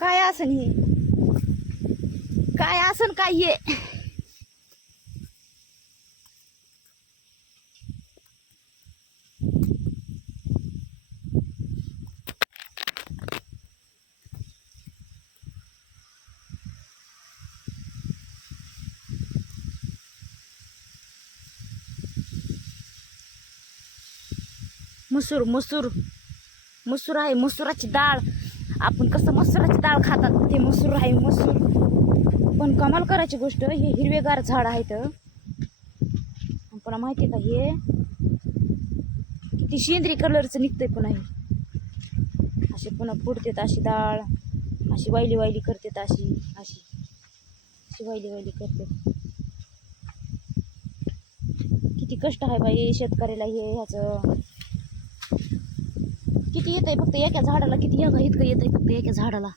काय असन हे, काय असन काय हे. मसूर मसूर मसूर आहे, मसुराची डाळ. आपण कसं मसुराची डाळ खातात ते मसूर आहे, मसूर. पण कमाल करायची गोष्ट, हे हिरवेगार झाड आहेत. पुन्हा माहिती का हे किती शेंद्री कलरचं निघतंय. पुन्हा हे असे पुन्हा फुटतात, अशी डाळ अशी वायली वायली करतात, अशी अशी अशी वायली वायली करतात. किती कष्ट आहे बाई शेतकऱ्याला हे ह्याचं. किती येत आहे फक्त एका झाडाला, किती इतकं येत आहे फक्त एका झाडाला.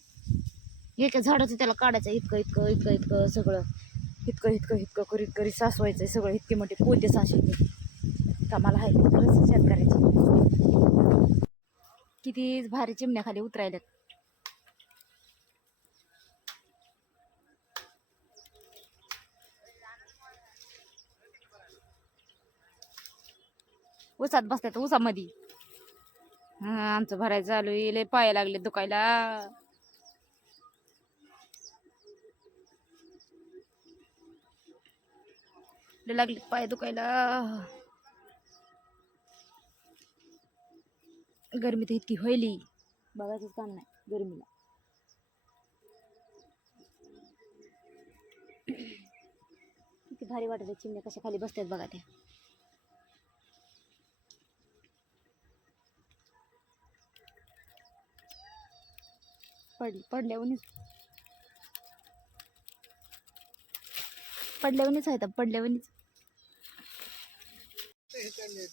एका झाडाचं त्याला काढायचं इतकं इतकं इतकं इतकं सगळं इतकं इतकं इतकं करीत करीत सासवायचं सगळं. इतके मोठे पोते सासायचे. कामाला आहे खरंच शेतकऱ्याची. किती भारी चिमण्याखाली उतरायल्यात. उसात बसतात, उसामध्ये. हा आमचं भरायचं चालू आहे. लय पाय लागले दुखायला. लय लागले पाय दुखायला. गरमी तर इतकी व्हायली, बघायचंच काम नाही गरमीला. किती भारी वाटत चिमण्या कशा खाली बसतात बघा त्या. पडल्यावरच आहे, पडल्यावरच.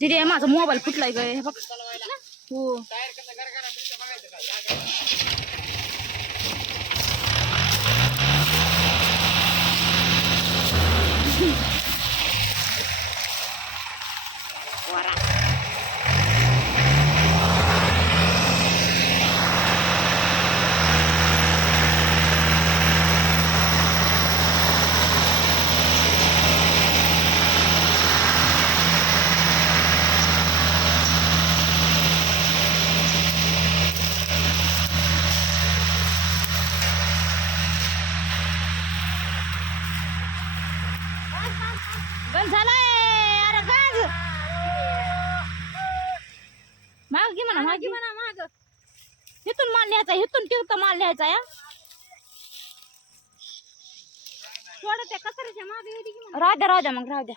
तिथे माझा मोबाईल फुटलाय ग हे बघ. हो गंज झालाय. अरे गंज माग घे म्हणा, माग घे म्हणा, माग. इथून माल न्यायचा, इथून तिथं माल न्यायचा. या थोडं त्या कचऱ्याच्या मागे राहू द्या, राहू द्या, मग राहू द्या.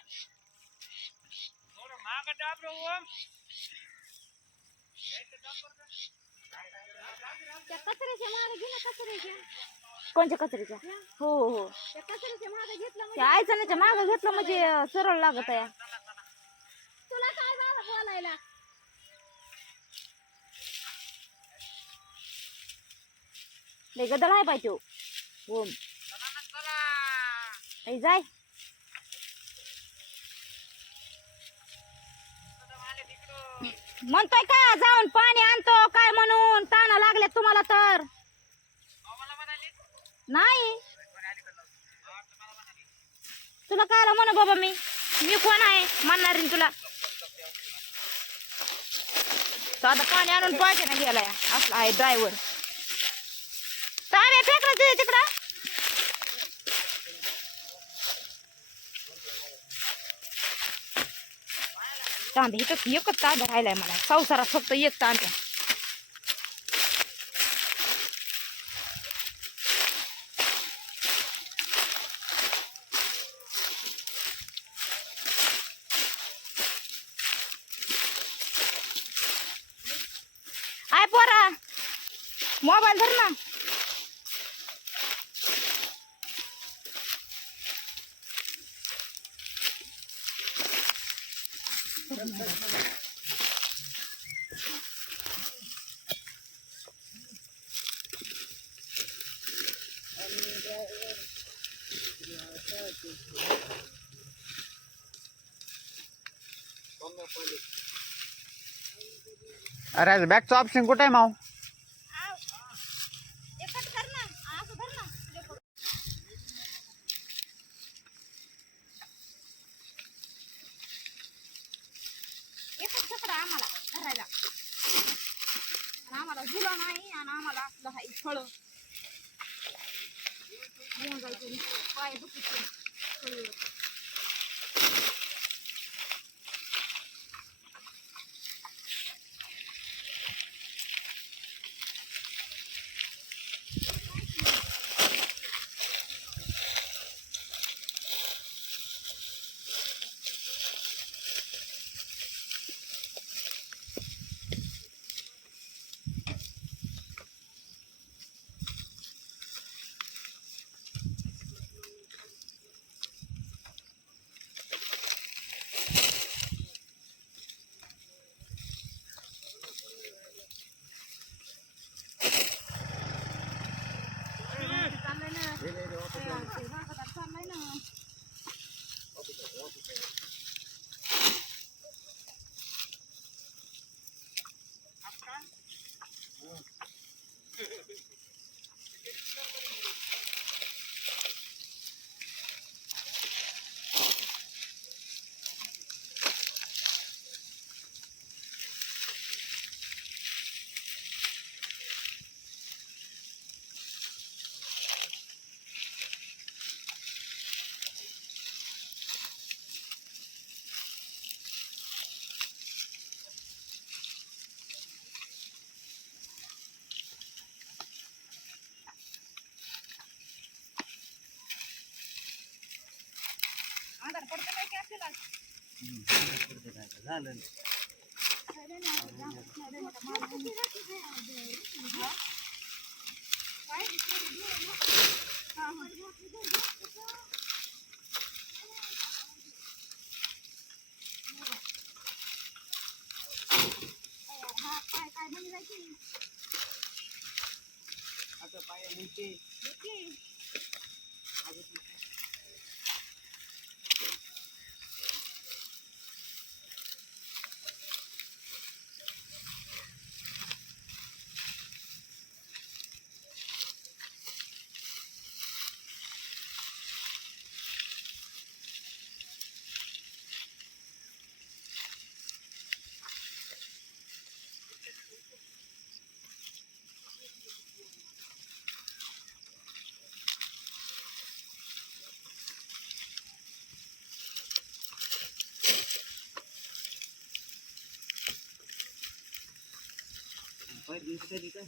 त्या कचऱ्याच्या मागे घे ना, कचऱ्याच्या. कोणत्या कचऱ्याच्या? हो हो, त्या कचऱ्याच्या मागे घेतलं, त्या आयचण्याच्या मागे घेतलं म्हणजे सरळ लागत आहे. तुला काय झालं बोलायला? लय गदळ आहे पाहिजे. हो जाय. म्हणतोय का जाऊन पाणी आणतो काय म्हणून, ताना लागले तुम्हाला तर नाही. तुला काय म्हणू बाबा, मी कोण आहे म्हणणार तुला. आता पाणी आणून पाहिजे ना गेलाय असला आहे ड्रायव्हर. तांबे फेकलं तिकडं. तांबे इथं एकच तांबे राहिलाय मला संसारात, फक्त एक तांबे. आय पोरा मोबाईल धर ना. अरे बॅगचं ऑप्शन कुठे आहे माऊ? एकच कर ना. फुलं नाही आणि आम्हाला असलं हाय फळ पाय दुखत चाललंय ना आधार पडतं काय की आपल्याला झालं आता पाय मुलके पाय दिसतंय काय